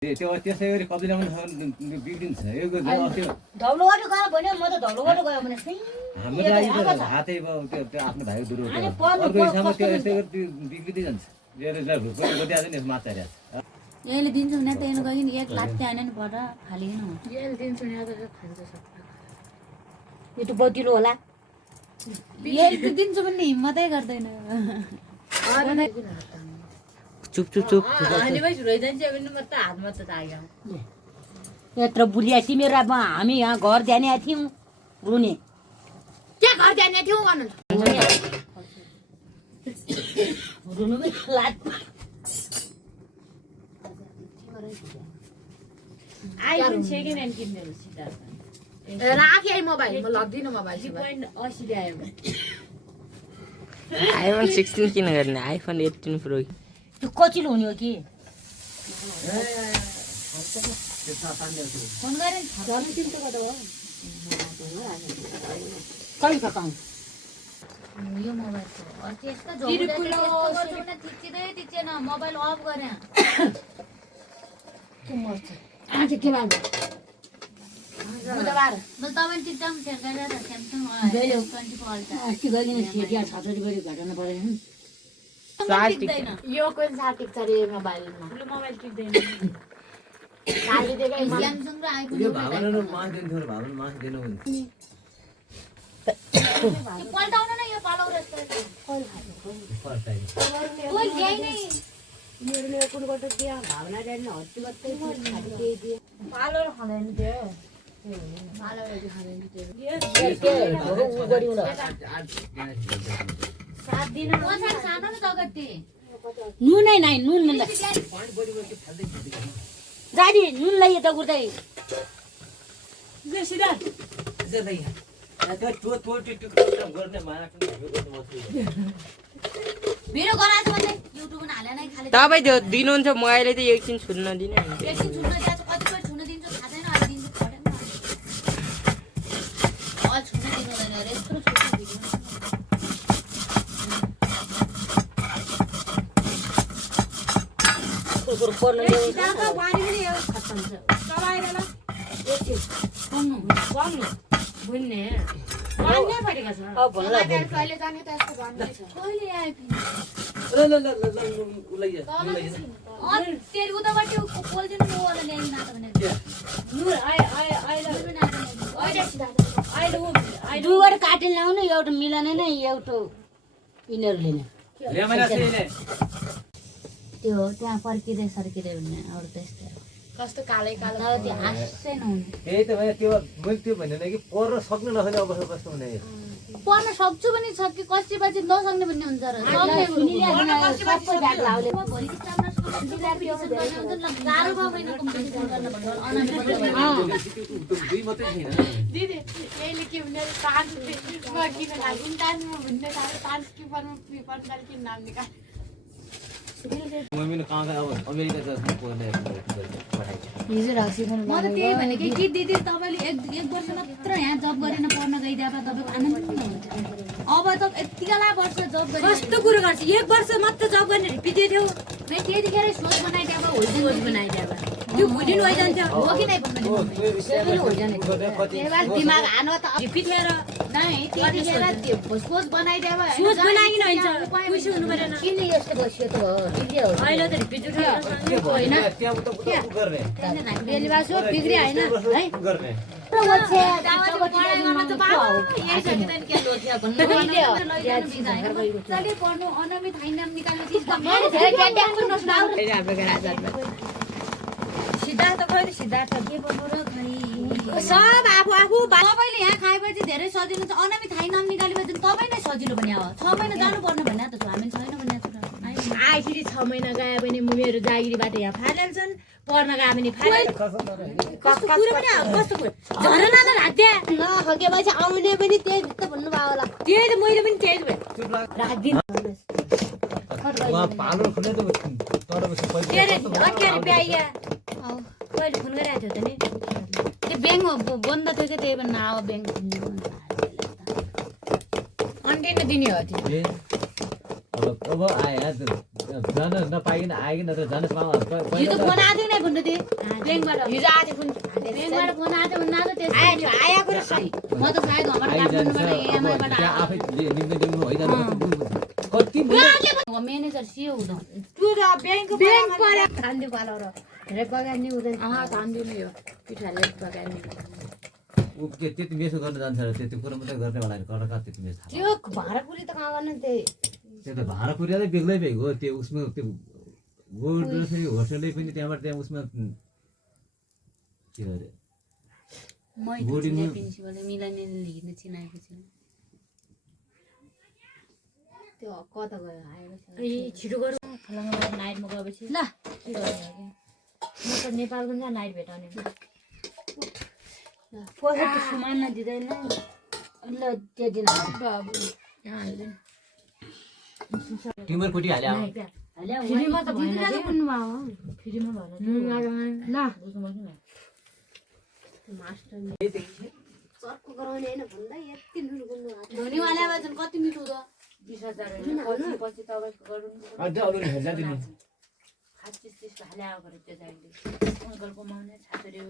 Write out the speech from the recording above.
त्यो त्यसै गरी कब्जा ल्याउनु बिग्रिन्छ यो धौलोबाट गयो भने म त धौलोबाट गयो भने हाम्रो लागि त हातै त्यो आफ्नो भाइको दुरो अर्को हिसाबमा त्यो यस्तै गरी त्यो बिग्रिँदै जान्छ यसले दिन्छु भने त हेर्नु गयो नि एक लात्ते हाने नि पर फालिएन यसले दिन्छु भने त खान्छ सबै यो त बतिलो होला यसले त दिन्छु भने हिम्मतै गर्दैन चुप चुप चुप अनि भाइ सुरै जान्छ भने म त हातमा त लाग्यो यत्रो बुढिया तिमीहरू अब हामी यहाँ घर जाने थियौँ रुने के घर जाने थियौँ भन्नु रुनु लात आइफोन सेकेन्ड ह्यान्ड किन्देऊ सिधा राखे आई मोबाइल म लग्दिन मोबाइल 3.80 ल्यायो आइफोन 16 किन गर्ने आइफोन 18 प्रो त्यो कचिलो हुने हो कि फोन गरे कहिले कताउँ यो मोबाइलको अर्थ यस्तो थिच्चिँदैन मोबाइल अफ गरे के मर्छ आज के बार बुधबार म तपाईँ टिकटक सेयर गरेर स्यामसङ अस्ति गइकिन सेटिया ६६ बढी घटाउनु परेन यो कुन साटिक छ रे मोबाइलमा ठुलो मोबाइल टिप्दैन खाली देगा स्यामसङ र आइफोन यो भावनाले मास दिन्थ्यो र भावनाले मास दिनु हुन्छ पल्टाउन न यो पालौ रस्ता कोही ल्याइ नै मेरोले कुन गट दिया भावना ड्याडले हत्ती मात्रै खाली दिए दिए पालो र खाँदैन त्यो पालो र खाँदैन त्यो के हो उ गरिउ न 7 दिन म सानो न जगत्ती नुनै नै नुन ल जाडी नुन लइ त गुर्दै जे सिधा जे लइ त्यो गर्ने माया भिडियो गराछ भने युट्युबमा हाले नै खाली तपाईँ त्यो दिनुहुन्छ म अहिले त एकछिन छुन्न दिने एकछिन छुन्न जान्छ कतिपय छुन्न दिन्छ थाहा छैन अहिले दिन्छ खटेन अल छुन्न दिनुहुँदैन रे यत्रो छोटो भिडियो कुकुर पर्नु सिधाको बारी पनि यो खत्तम छ चलाएर ल एकछिन सुन्नु भन्नु बुन्ने मान्ने परेको छ अब भन्ला कहिले जाने त यस्तो भन्ने छ कहिले आए ल उलाई तेरी उताबाट त्यो पोल्दिनु म वाला ल्याइन ना त भने नुर अहिले दुईवटा काटेर ल्याउनु एउटा मिलाउने नै एउटा यिनीहरूले नै त्यो त्यहाँ फर्किँदै सर्किँदै भन्ने अरू त्यस्तै कस्तो कालै कालो त्यो हाँस्छै नहुने त्यही त भने त्यो मैले त्यो भनेन कि पर्न सक्नु नसक्ने अवस्था कस्तो हुने पढ्न सक्छु पनि सक्यो कच्ची बाची नसक्ने भन्ने हुन्छ र गाह्रो भयो कम्पिटिसन गर्न भन्नु दुई मात्रै छैन दिदी यसले के भन्ने डान्स किन लाग्यो डान्समा भन्ने डान्स किपरमा पेपर किन नाम निकाल मम्मीले कहाँ अब अमेरिका जस्तो पढ्ने हिजो राखी म त त्यही भनेको कि दिदी तपाईँले एक वर्ष मात्र यहाँ जब गरेर पढ्न गइदिए तपाईँको आनन्द हुन्छ अब त यतिका वर्ष जब गरेर कस्तो कुरो गर्छ एक वर्ष मात्र जब गर्ने पिटे थियो त्यतिखेर सोच बनाइदिए सोच बनाइदिए त्यो भुलिनु भइजान्थ्यो हो कि नै भन्नु दिमाग हानो त पिटेर नै त्यतिखेर त्यो सोच बनाइदिए सोच बनाइकिन हुन्छ खुसी हुनु परेन किन यस्तो बस्यो त हो अहिले त रिपिट होइन गर्ने डेलिभर सो बिग्री हैन है गर्ने पढ्नु अनमित हैन निकाल्नु सिद्धार्थ खै सिद्धार्थ के पढ्नु र खै सब आफू तपाईँले यहाँ खाएपछि धेरै सजिलो छ अनमित हैन निकालेपछि तपाईँ नै सजिलो भने हो 6 महिना जानु पर्ने भन्ने त हामी छैन भन्ने छ आखिरी 6 महिना गए भने मेरो जागिरीबाट यहाँ फालिहाल्छन् पढ्न गए भने कस्तो कुरो पनि कस्तो कुरो झरना त राख्दे नखकेपछि आउने पनि त्यही भित्र भन्नु भयो होला त्यही त मैले पनि त्यही राख्दिन वहाँ पालो खुले त तर बस के रे प्याइया कहिले फोन गरिरहेको थियो त नि त्यो ब्याङ्क बन्द थियो कि त्यही भन्न अब ब्याङ्क अन्टिन दिने हो त्यो अब आए जान नपाइकन आइकन त जान पाउँ हिजो फोन आएको नै भन्नु थिएँ ब्याङ्कबाट हिजो आएको कुन ब्याङ्कबाट फोन आएको भन्नु आएको त्यस आएको र सही म त सायद हाम्रो काठमाडौँबाट एमआईबाट आफै लिनु होइन कति म्यानेजर सियो हुँदा त्यो त ब्याङ्क परे खान्दी पालो र धेरै पगार्ने हुँदैन खान्दिनु यो पिठाले पकाउने ऊ त्यति मेसो गर्न जान्छ र त्यो कुरो मात्रै गर्ने बेला कटका त्यति मेस त्यो भाडा पुरी त कहाँ गर्ने त्यही त्यो त भाडा पुर्यादै बेग्लै बेग हो त्यो उसमा त्यो गोड होटलै पनि त्यहाँबाट त्यहाँ उसमा के अरे प्रिन्सिपलले मिलाउने लिन चिनाएको छु त्यो कता गयो आएको ए छिटो गरौँ फलाङमा नाइटमा गएपछि ल म त नेपालको जा नाइट भेटाउने पैसा त सामान नदिँदैन ल त्यो दिन बाबु यहाँ हाल्दैन टिमर कुटी हाल्यो फ्रीमा त भएन फ्रीमा भएन ल चर्को गराउने होइन भन्दा यति लुर गर्नु धनीवाला भएछन् कति मिठो त 20,000 पछि तपाईँको गरौँ अझ अरू हेर्दा दिनु 25-30 हाले आएको त्यो जाइले अङ्कल कमाउने छात्री